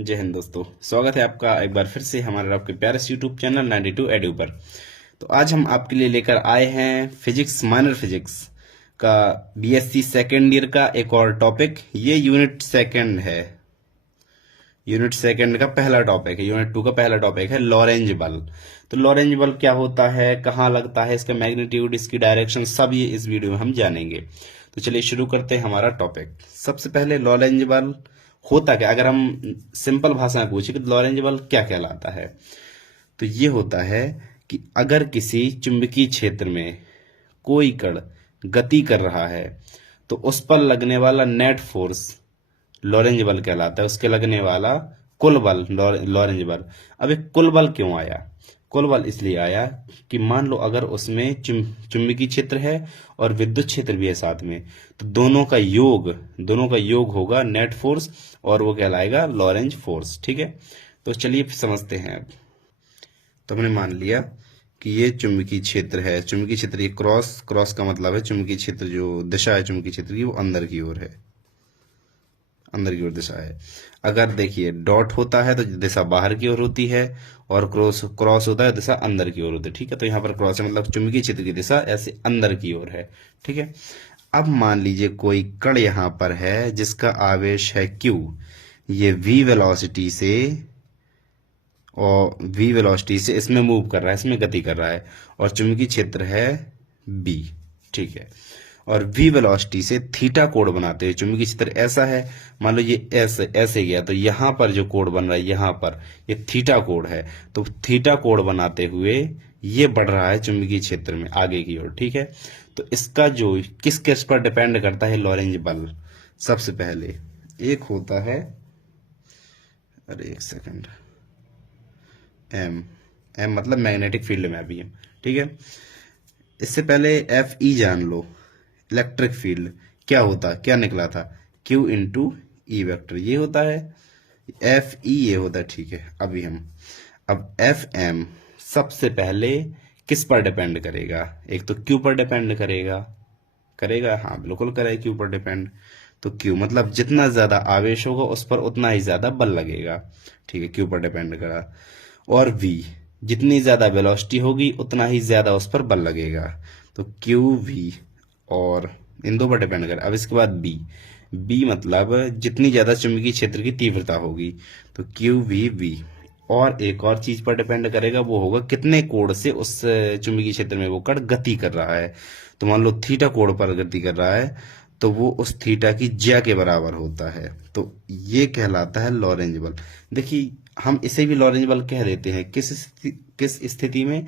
जय हिंद दोस्तों, स्वागत है आपका एक बार फिर से हमारे आपके प्यारे से यूट्यूब चैनल 92 एडू पर। तो आज हम आपके लिए लेकर आए हैं फिजिक्स, माइनर फिजिक्स का बीएससी सेकेंड ईयर का एक और टॉपिक। ये यूनिट सेकेंड है, यूनिट सेकेंड का पहला टॉपिक है। यूनिट 2 का पहला टॉपिक है लॉरेंज बल। तो लॉरेंज बल क्या होता है, कहाँ लगता है, इसका मैग्नीट्यूड, इसकी डायरेक्शन, सब ये इस वीडियो में हम जानेंगे। तो चलिए शुरू करते हैं हमारा टॉपिक। सबसे पहले लॉरेंज बल होता क्या, अगर हम सिंपल भाषा में पूछे कि लॉरेंज बल क्या कहलाता है, तो ये होता है कि अगर किसी चुंबकीय क्षेत्र में कोई कण गति कर रहा है तो उस पर लगने वाला नेट फोर्स लॉरेंज बल कहलाता है। उसके लगने वाला कुल बल लॉरेंज बल। अब एक कुल बल क्यों आया? कुल बल इसलिए आया कि मान लो अगर उसमें चुंबकीय क्षेत्र है और विद्युत क्षेत्र भी है साथ में, तो दोनों का योग होगा नेट फोर्स, और वो कहलाएगा लॉरेंज फोर्स। ठीक है, तो चलिए समझते हैं। तो हमने मान लिया कि ये चुंबकीय क्षेत्र है, चुंबकीय क्षेत्र, ये क्रॉस का मतलब है चुंबकीय क्षेत्र, जो दिशा है चुंबकीय क्षेत्र की वो अंदर की ओर है, अंदर की ओर दिशा है। अगर देखिए डॉट होता है तो दिशा बाहर की ओर होती है, और क्रॉस होता है दिशा अंदर की ओर होती है। ठीक है, तो यहाँ पर क्रॉस है मतलब चुंबकीय क्षेत्र की दिशा ऐसे अंदर की ओर है। ठीक है, अब मान लीजिए कोई कण यहाँ पर है जिसका आवेश है Q, ये V वेलोसिटी से इसमें मूव कर रहा है, इसमें गति कर रहा है, और चुंबकीय क्षेत्र है B। ठीक है, और V वेलोसिटी से थीटा कोण बनाते हैं। चुंबकीय क्षेत्र ऐसा है, मान लो ये ऐसे ऐसे गया, तो यहाँ पर जो कोण बन रहा है यहाँ पर ये थीटा कोण है, तो थीटा कोण बनाते हुए ये बढ़ रहा है चुंबकीय क्षेत्र में आगे की ओर। ठीक है, तो इसका जो किस पर डिपेंड करता है लॉरेंज बल, सबसे पहले एक होता है, अरे एक सेकंड, एम मतलब मैग्नेटिक फील्ड में अभी हम। ठीक है, इससे पहले एफ ई जान लो, इलेक्ट्रिक फील्ड क्या होता, क्या निकला था, क्यू इंटू ई वेक्टर, ये होता है एफ ई, ये होता है। ठीक है, अब एफ एम सबसे पहले किस पर डिपेंड करेगा, एक तो क्यू पर डिपेंड करेगा हाँ बिल्कुल करेगा क्यू पर डिपेंड। तो क्यू मतलब जितना ज्यादा आवेश होगा उस पर उतना ही ज्यादा बल लगेगा। ठीक है, क्यू पर डिपेंड करा। और वी, जितनी ज्यादा वेलोसिटी होगी उतना ही ज्यादा उस पर बल लगेगा, तो क्यू वी, और इन दो पर डिपेंड कर। अब इसके बाद बी मतलब जितनी ज्यादा चुंबकीय क्षेत्र की तीव्रता होगी, तो क्यू वी वी। और एक और चीज पर डिपेंड करेगा, वो होगा कितने कोण से उस चुंबकीय क्षेत्र में वो कण गति कर रहा है। तो मान लो थीटा कोण पर गति कर रहा है, तो वो उस थीटा की ज्या के बराबर होता है, तो ये कहलाता है लॉरेंज बल। देखिए हम इसे भी लॉरेंज बल कह देते हैं किस स्थिति में,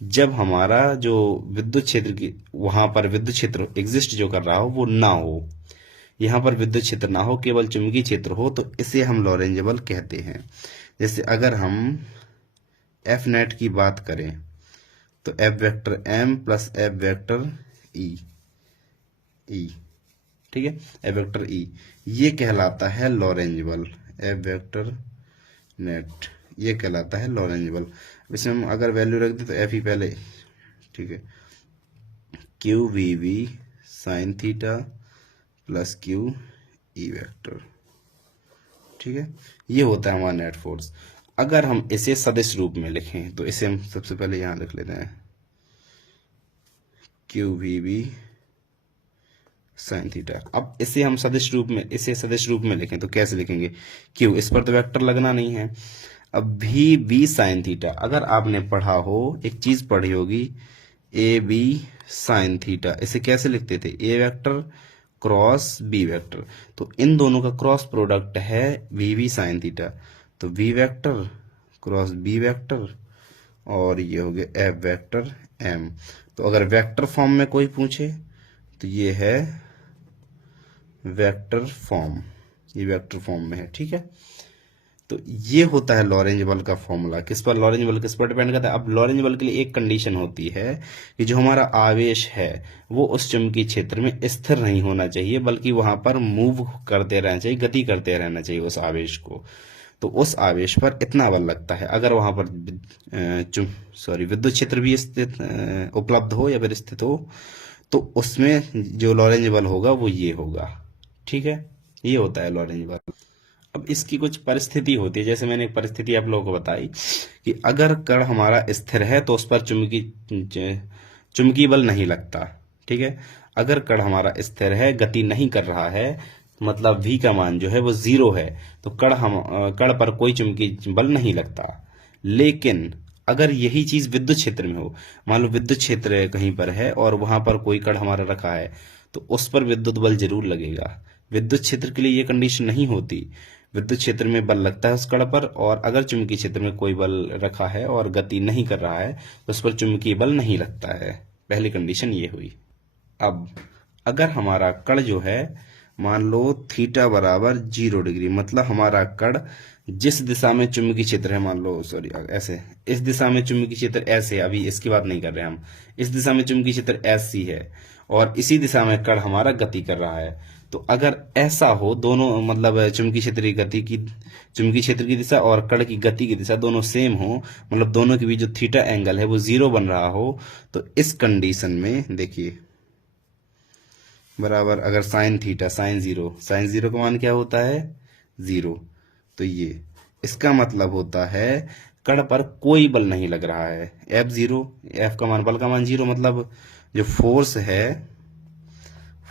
जब हमारा जो विद्युत क्षेत्र की, वहां पर विद्युत क्षेत्र एग्जिस्ट जो कर रहा हो वो ना हो, यहाँ पर विद्युत क्षेत्र ना हो, केवल चुंबकीय क्षेत्र हो, तो इसे हम लॉरेंज बल कहते हैं। जैसे अगर हम एफ नेट की बात करें, तो F vector M plus F vector E, ठीक है, एफ वेक्टर ई, ये कहलाता है लॉरेंज बल। एफ वेक्टर नेट ये कहलाता है लॉरेंज बल। इसमें हम अगर वैल्यू रख दे तो एफ ही पहले, ठीक है, Q V V sine theta plus Q E vector. ठीक है, ये होता है हमारा नेट फोर्स। अगर हम इसे सदिश रूप में लिखें तो इसे हम सबसे पहले यहां लिख लेते हैं, Q V V sine theta. अब इसे हम सदिश रूप में लिखें तो कैसे लिखेंगे, क्यू, इस पर तो वेक्टर लगना नहीं है। अब भी बी साइन थीटा, अगर आपने पढ़ा हो, एक चीज पढ़ी होगी, ए बी साइन थीटा, इसे कैसे लिखते थे, A vector cross B vector, तो इन दोनों का क्रॉस प्रोडक्ट है वी वी साइन थीटा, तो V vector cross B vector, और ये हो गया एफ वेक्टर एम। तो अगर वेक्टर फॉर्म में कोई पूछे तो ये है वेक्टर फॉर्म, ये वेक्टर फॉर्म में है। ठीक है, तो ये होता है लॉरेंज बल का फॉर्मूला। लॉरेंज बल किस पर डिपेंड करता है? अब लॉरेंज बल के लिए एक कंडीशन होती है कि जो हमारा आवेश है वो उस चुंबकीय क्षेत्र में स्थिर नहीं होना चाहिए, बल्कि वहां पर मूव करते रहना चाहिए, गति करते रहना चाहिए उस आवेश को। तो उस आवेश पर इतना बल लगता है। अगर वहां पर विद्युत क्षेत्र भी स्थित उपलब्ध हो या फिर स्थित हो, तो उसमें जो लॉरेंज बल होगा वो ये होगा। ठीक है, ये होता है लॉरेंज बल। अब इसकी कुछ परिस्थिति होती है, जैसे मैंने एक परिस्थिति आप लोगों को बताई कि अगर कण हमारा स्थिर है तो उस पर चुंबकीय बल नहीं लगता। ठीक है, अगर कण हमारा स्थिर है, गति नहीं कर रहा है, मतलब v का मान जो है वो 0 है, तो कण पर कोई चुंबकीय बल नहीं लगता। लेकिन अगर यही चीज विद्युत क्षेत्र में हो, मान लो विद्युत क्षेत्र कहीं पर है और वहां पर कोई कण हमारा रखा है, तो उस पर विद्युत बल जरूर लगेगा। विद्युत क्षेत्र के लिए ये कंडीशन नहीं होती। विद्युत क्षेत्र में बल लगता है उस कण पर, और अगर चुंबकीय क्षेत्र में कोई बल रखा है और गति नहीं कर रहा है तो उस पर चुंबकीय बल नहीं लगता है। पहली कंडीशन ये हुई। अब अगर हमारा कण जो है, मान लो थीटा बराबर 0 डिग्री, मतलब हमारा कण जिस दिशा में चुंबकीय क्षेत्र है, मान लो सॉरी ऐसे, इस दिशा में चुंबकीय क्षेत्र ऐसे, अभी इसकी बात नहीं कर रहे हम, इस दिशा में चुंबकीय क्षेत्र ऐसी है और इसी दिशा में कण हमारा गति कर रहा है। तो अगर ऐसा हो, दोनों मतलब चुंबकीय क्षेत्र की दिशा और कण की गति की दिशा दोनों सेम हो, मतलब दोनों के बीच जो थीटा एंगल है वो 0 बन रहा हो, तो इस कंडीशन में देखिए बराबर, अगर साइन थीटा साइन जीरो का मान क्या होता है 0, तो ये इसका मतलब होता है कण पर कोई बल नहीं लग रहा है। एफ का मान, बल का मान 0, मतलब जो फोर्स है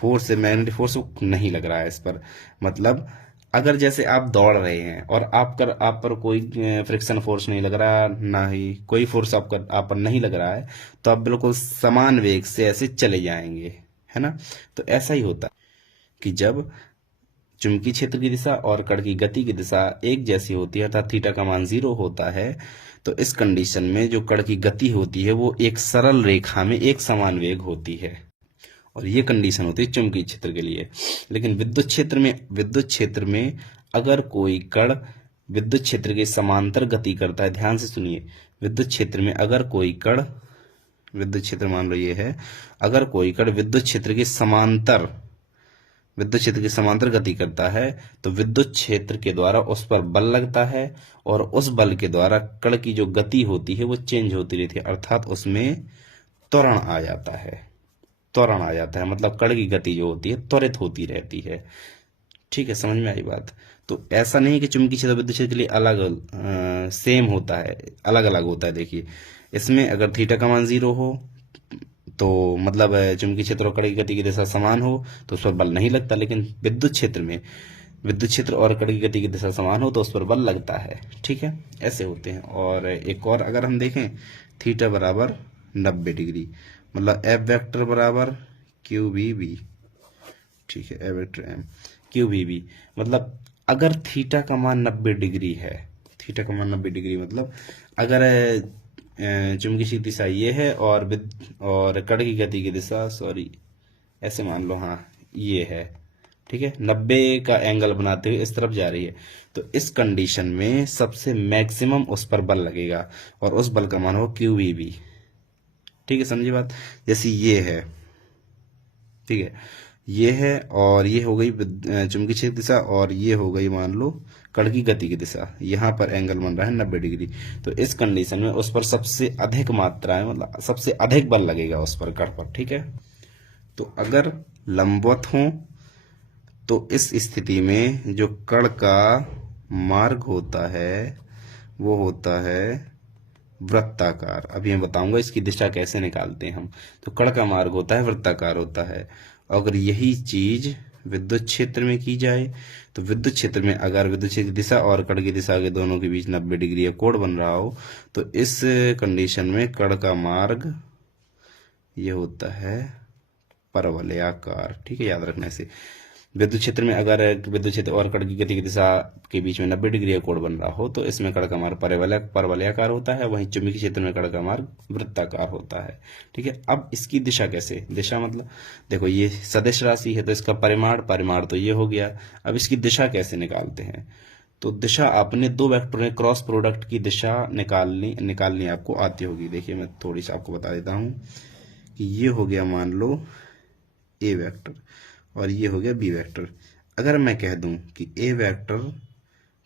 मैग्नेटिक फोर्स वो नहीं लग रहा है इस पर। मतलब अगर जैसे आप दौड़ रहे हैं और आप पर कोई फ्रिक्शन फोर्स नहीं लग रहा, ना ही कोई फोर्स आप पर नहीं लग रहा है, तो आप बिल्कुल समान वेग से ऐसे चले जाएंगे, है ना। तो ऐसा ही होता है कि जब चुंबकीय क्षेत्र की दिशा और कण की गति की दिशा एक जैसी होती है, अर्थात थीटा का मान 0 होता है, तो इस कंडीशन में जो कण की गति होती है वो एक सरल रेखा में एक समान वेग होती है, और ये कंडीशन होती है चुंबकीय क्षेत्र के लिए। लेकिन विद्युत क्षेत्र में अगर कोई कण विद्युत क्षेत्र के समांतर गति करता है, ध्यान से सुनिए, विद्युत क्षेत्र में अगर कोई कण, विद्युत क्षेत्र मान लो ये है, अगर कोई कण विद्युत क्षेत्र के समांतर गति करता है, तो विद्युत क्षेत्र के द्वारा उस पर बल लगता है, और उस बल के द्वारा कण की जो गति होती है वो चेंज होती रहती है, अर्थात उसमें त्वरण आ जाता है। मतलब कण की गति जो होती है त्वरित होती रहती है। ठीक है, समझ में आई बात। तो ऐसा नहीं कि चुंबकीय क्षेत्र विद्युत क्षेत्र के लिए अलग सेम होता है, अलग अलग होता है। देखिए इसमें अगर थीटा का मान 0 हो तो मतलब चुंबकीय क्षेत्र और कण की गति की दिशा समान हो तो उस पर बल नहीं लगता। लेकिन विद्युत क्षेत्र और कण की गति की दिशा समान हो तो उस पर बल लगता है। ठीक है, ऐसे होते हैं। और एक और अगर हम देखें, थीटा बराबर 90 डिग्री, मतलब एफ वेक्टर बराबर क्यू बी बी। ठीक है, F vector M Q B B, मतलब अगर थीटा का मान 90 डिग्री है, मतलब अगर चुंबकीय की दिशा ये है और कण की गति की दिशा ऐसे मान लो, हाँ ये है। ठीक है, 90 का एंगल बनाते हुए इस तरफ जा रही है, तो इस कंडीशन में सबसे मैक्सिमम उस पर बल लगेगा और उस बल का मान हो क्यू वी बी। ठीक है, समझिए बात। जैसे ये है, ठीक है, ये है और ये हो गई चुंबकीय क्षेत्र दिशा, और ये हो गई मान लो कण की गति की दिशा। यहाँ पर एंगल बन रहा है 90 डिग्री, तो इस कंडीशन में उस पर सबसे अधिक मात्रा है, मतलब सबसे अधिक बल लगेगा उस पर, कण पर। ठीक है, तो अगर लंबवत हो तो इस स्थिति में जो कण का मार्ग होता है वो होता है वृत्ताकार। अभी मैं बताऊंगा इसकी दिशा कैसे निकालते हैं हम। तो कण का मार्ग होता है वृत्ताकार होता है। अगर यही चीज विद्युत क्षेत्र में की जाए, तो विद्युत क्षेत्र में अगर विद्युत क्षेत्र की दिशा और कण की दिशा के दोनों के बीच 90 डिग्री का कोण बन रहा हो, तो इस कंडीशन में कण का मार्ग ये होता है परवलयाकार। ठीक है, याद रखने से विद्युत क्षेत्र में अगर विद्युत क्षेत्र और कण की गति की दिशा के बीच में 90 डिग्री का कोण बन रहा हो, तो इसमें कण का मार्ग परवलयाकार होता है, वहीं चुंबकीय क्षेत्र में कण का मार्ग वृत्ताकार होता है। ठीक है, अब इसकी दिशा कैसे, दिशा मतलब देखो ये सदिश राशि है तो इसका परिमाण तो ये हो गया। अब इसकी दिशा कैसे निकालते हैं, तो दिशा आपने दो वेक्टर में क्रॉस प्रोडक्ट की दिशा निकालनी आपको आती होगी। देखिए मैं थोड़ी सी आपको बता देता हूँ कि ये हो गया मान लो ए वेक्टर और ये हो गया बी वेक्टर। अगर मैं कह दूं कि ए वेक्टर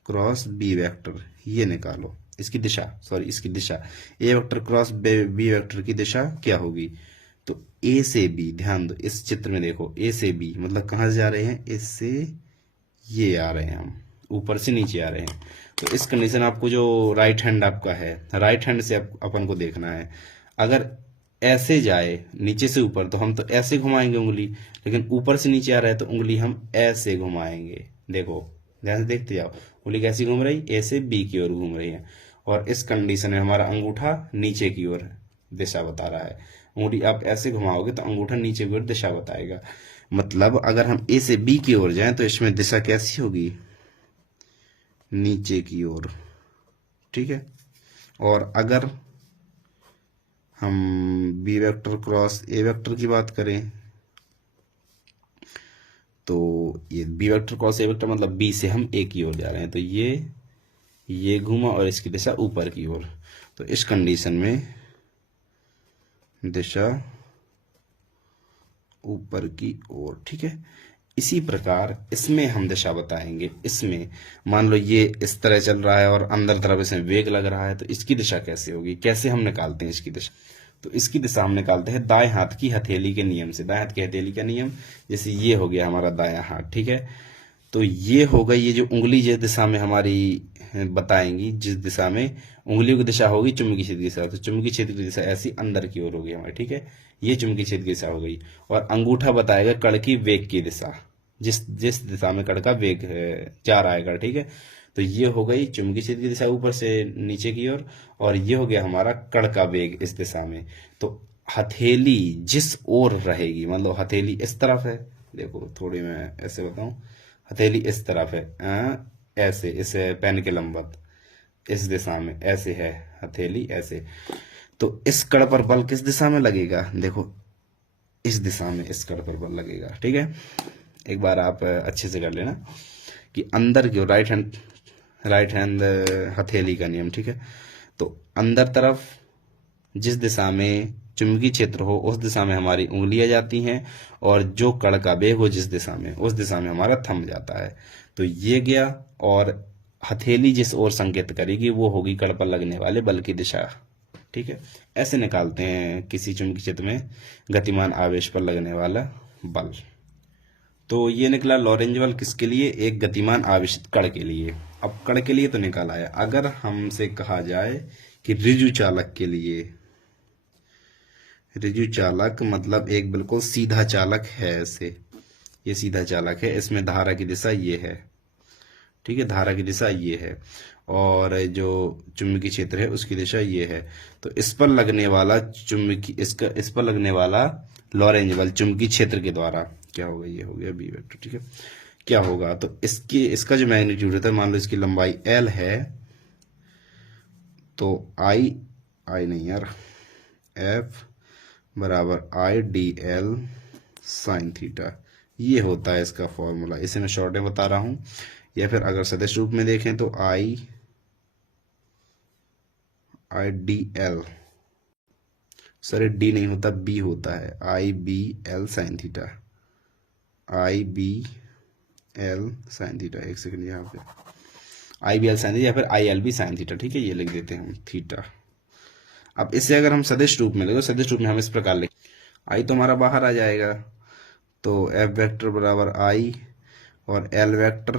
क्रॉस बी वेक्टर, ये निकालो इसकी दिशा, ए वेक्टर क्रॉस बी वेक्टर की दिशा क्या होगी, तो ए से बी, ध्यान दो इस चित्र में देखो, ए से बी मतलब कहां से जा रहे हैं, इससे ये आ रहे हैं हम, ऊपर से नीचे आ रहे हैं। तो इस कंडीशन आपको जो राइट हैंड आपका है, राइट हैंड से अपन को देखना है। अगर ऐसे जाए नीचे से ऊपर तो हम तो ऐसे घुमाएंगे उंगली, लेकिन ऊपर से नीचे आ रहा है तो उंगली हम ऐसे घुमाएंगे। देखो ध्यान से देखते जाओ, उंगली कैसी घूम रही, ए से बी की ओर घूम रही है। और इस कंडीशन में हमारा अंगूठा नीचे की ओर दिशा बता रहा है। उंगली आप ऐसे घुमाओगे तो अंगूठा नीचे की ओर दिशा बताएगा। मतलब अगर हम ए से बी की ओर जाएं तो इसमें दिशा कैसी होगी, नीचे की ओर, ठीक है। और अगर हम B vector cross A vector की बात करें तो ये B vector cross A vector मतलब बी से हम ए की ओर जा रहे हैं, तो ये घूमा और इसकी दिशा ऊपर की ओर। तो इस कंडीशन में दिशा ऊपर की ओर, ठीक है। इसी प्रकार इसमें हम दिशा बताएंगे। इसमें मान लो ये इस तरह चल रहा है और अंदर तरफ इसमें वेग लग रहा है, तो इसकी दिशा कैसे होगी, कैसे हम निकालते हैं इसकी दिशा। तो इसकी दिशा हम निकालते हैं दाएं हाथ की हथेली के नियम से। दाएं हाथ की हथेली का नियम, जैसे ये हो गया हमारा दायां हाथ, ठीक है। तो ये हो गई, ये जो उंगली जिस दिशा में हमारी बताएंगी, जिस दिशा में उंगलियों की दिशा होगी चुंबकीय क्षेत्र की दिशा, तो चुंबकीय क्षेत्र की दिशा ऐसी अंदर की ओर होगी हमारी, ठीक है। ये चुंबकीय क्षेत्र की दिशा हो गई। और अंगूठा बताएगा कण की वेग की दिशा, जिस जिस दिशा में कण का वेग जा रहा है कण, ठीक है। तो ये हो गई चुंबकीय क्षेत्र की दिशा ऊपर से नीचे की ओर, और ये हो गया हमारा कण का वेग इस दिशा में। तो हथेली जिस ओर रहेगी, मतलब हथेली इस तरफ है, देखो थोड़ी मैं ऐसे बताऊं, हथेली इस तरफ है, ऐसे इस पेन के लंबवत इस दिशा में ऐसे है हथेली ऐसे। तो इस कण पर बल किस दिशा में लगेगा, देखो इस दिशा में इस कण पर बल लगेगा, ठीक है। एक बार आप अच्छे से कर लेना कि अंदर की राइट हैंड हथेली का नियम, ठीक है। तो अंदर तरफ जिस दिशा में चुंबकीय क्षेत्र हो उस दिशा में हमारी उंगलियां जाती हैं, और जो कण का वेग हो जिस दिशा में उस दिशा में हमारा थंब जाता है। तो ये गया, और हथेली जिस ओर संकेत करेगी वो होगी कण पर लगने वाले बल की दिशा, ठीक है। ऐसे निकालते हैं किसी चुंबकीय क्षेत्र में गतिमान आवेश पर लगने वाला बल। तो ये निकला लॉरेंज बल किसके लिए, एक गतिमान आवेशित कण के लिए। अब कण के लिए तो निकाल आया, अगर हमसे कहा जाए कि ऋजु चालक के लिए, ऋजु चालक मतलब एक बिल्कुल सीधा चालक है, ऐसे ये सीधा चालक है, इसमें धारा की दिशा ये है, ठीक है, धारा की दिशा ये है, और जो चुंबकीय क्षेत्र है उसकी दिशा ये है। तो इस पर लगने वाला इस पर लगने वाला लॉरेंज बल चुंबकीय क्षेत्र के द्वारा क्या होगा, ये हो गया बी वेक्टर, ठीक है। क्या होगा, तो इसका जो मैग्नीट्यूड होता है, मान लो इसकी लंबाई एल है, तो आई नहीं यार, एफ बराबर आई डी एल साइन थीटा, ये होता है इसका फॉर्मूला। इसे मैं शॉर्ट में बता रहा हूं, या फिर अगर सदिश रूप में देखें तो I D L, sorry D नहीं होता, बी होता है, I B L sine theta, I B L sine theta, एक सेकंड यहाँ पे I B L sine theta या फिर I L B sine theta, ठीक है, ये लिख देते हैं हम थीटा। अब इसे अगर हम सदिश रूप में लिखो, सदिश रूप में हम इस प्रकार लिख, आई तो हमारा बाहर आ जाएगा, तो एफ वेक्टर बराबर आई और L vector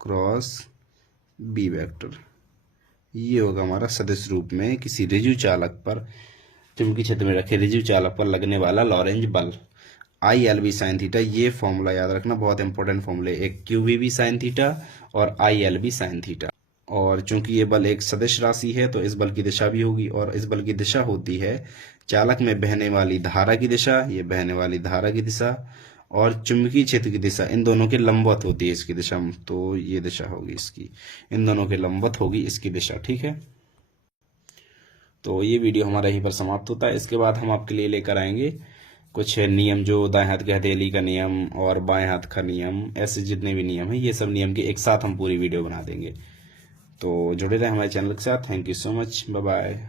cross B vector, ये होगा हमारा सदिश रूप में किसी ऋजु चालक पर, चुंबकीय क्षेत्र में रखे ऋजु चालक पर लगने वाला लॉरेंज बल। I L B sine theta, ये फॉर्मूला याद रखना, बहुत इंपॉर्टेंट फॉर्मूले, एक Q B B sine theta और I L B sine theta. और चूंकि ये बल एक सदिश राशि है तो इस बल की दिशा भी होगी, और इस बल की दिशा होती है चालक में बहने वाली धारा की दिशा, ये बहने वाली धारा की दिशा, और चुंबकीय क्षेत्र की दिशा, इन दोनों के लंबवत होती है इसकी दिशा। तो ये दिशा होगी इसकी, इन दोनों के लंबवत होगी इसकी दिशा, ठीक है। तो ये वीडियो हमारा यहीं पर समाप्त होता है। इसके बाद हम आपके लिए लेकर आएंगे कुछ नियम, जो दाएं हाथ की हथेली का नियम और बाएं हाथ का नियम, ऐसे जितने भी नियम हैं, ये सब नियम के एक साथ हम पूरी वीडियो बना देंगे। तो जुड़े रहें हमारे चैनल के साथ। Thank you so much, bye bye.